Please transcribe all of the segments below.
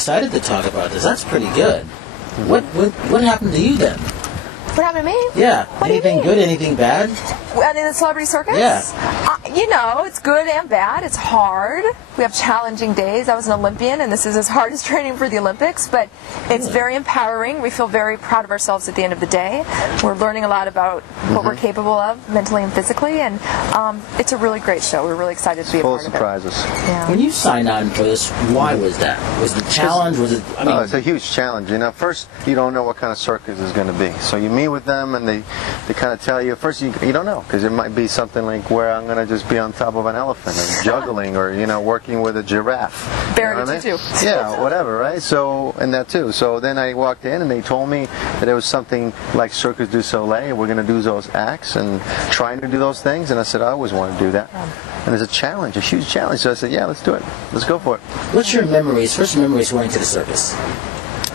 excited to talk about this. That's pretty good. What happened to you then? What happened to me? Yeah. What Anything good? Anything bad? In the Celebrity Circus? Yeah. You know, it's good and bad. It's hard. We have challenging days. I was an Olympian, and this is as hard as training for the Olympics, but it's very empowering. We feel very proud of ourselves at the end of the day. We're learning a lot about what we're capable of mentally and physically, and it's a really great show. We're really excited to be a part of it. Full of surprises. Yeah. When you signed on for this, why was that? Was the challenge? Was it? I mean, it's a huge challenge. You know, first you don't know what kind of circus is going to be, so you meet with them and they kind of tell you. First you don't know, because it might be something like where I'm going to just be on top of an elephant and juggling, or working with a giraffe. Barely too. Yeah, whatever, right? So, and that too. So then I walked in and they told me that it was something like Circus du Soleil. We're going to do those acts and trying to do those things. And I said, I always want to do that. And it's a challenge, a huge challenge. So I said, yeah, let's do it. Let's go for it. what's your memories? First memories going to the circus?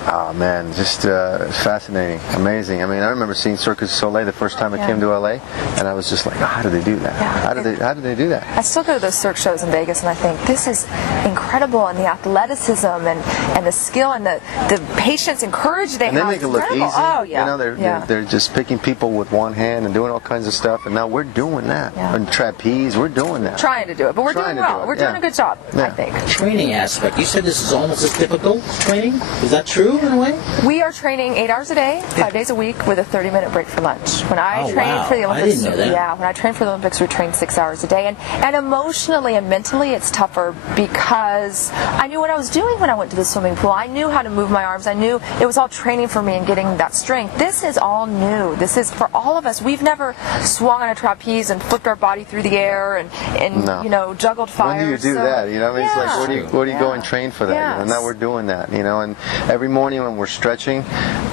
Oh man, just fascinating, amazing. I mean, I remember seeing Circus du Soleil the first time I came to LA, and I was just like, oh, how did they do that? Yeah. How did they do that? I still go to those Cirque shows in Vegas, and I think this is incredible, and the athleticism and the skill and the patience and courage they have. And they make it look easy. Oh yeah. They're just picking people with one hand and doing all kinds of stuff, and now we're doing that. Yeah. And trapeze, we're doing that. Trying to do it, but we're doing well. We're doing a good job, I think. Training aspect. You said this is almost as typical training. Is that true in a way? We are training 8 hours a day, 5 days a week, with a 30-minute break for lunch. When I trained for the Olympics, I didn't know that. When I trained for the Olympics, we trained 6 hours a day, and emotionally and mentally, it's tougher because I knew what I was doing when I went to the swimming pool. I knew how to move my arms. I knew it was all training for me and getting that strength. This is all new. This is for all of us. We've never swung on a trapeze and flipped our body through the air and juggled fire. When do you do that? You know, I mean, it's like where do you go and train for that? Yes. And now we're doing that. And every morning when we're stretching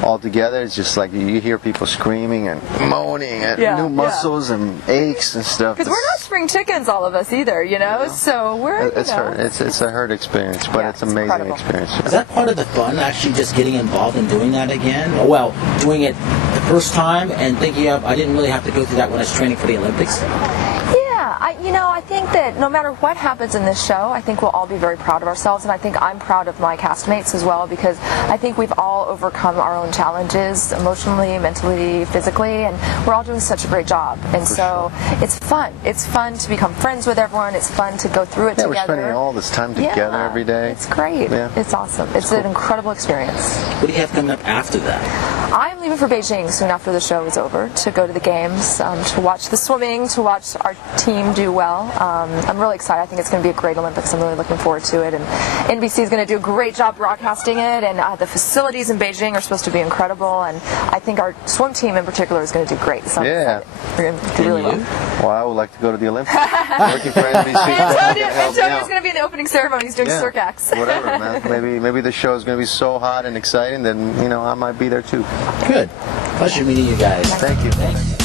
all together, it's just like you hear people screaming and moaning and new muscles and aches and stuff. Because we're not spring chickens, all of us either, So we're it's a herd experience, but it's an amazing experience. Is that part of the fun, actually, just getting involved and doing that again? Well, doing it the first time and thinking I didn't really have to go through that when I was training for the Olympics? I think that no matter what happens in this show, I think we'll all be very proud of ourselves, and I think I'm proud of my castmates as well, because I think we've all overcome our own challenges emotionally, mentally, physically, and we're all doing such a great job. And it's fun. It's fun to become friends with everyone. It's fun to go through it together. We're spending all this time together every day. It's great. Yeah. It's awesome. It's an incredible experience. What do you have coming up after that? I'm leaving for Beijing soon after the show is over to go to the games, to watch the swimming, to watch our team do well. I'm really excited. I think it's going to be a great Olympics. I'm really looking forward to it. And NBC is going to do a great job broadcasting it. And the facilities in Beijing are supposed to be incredible. And I think our swim team in particular is going to do great. So we're going to do really well. Well, I would like to go to the Olympics. Working for NBC. Antonio's going to be in the opening ceremony. He's doing Cirque acts. Whatever, man. Maybe the show is going to be so hot and exciting that I might be there too. Good. Pleasure meeting you guys. Thank you.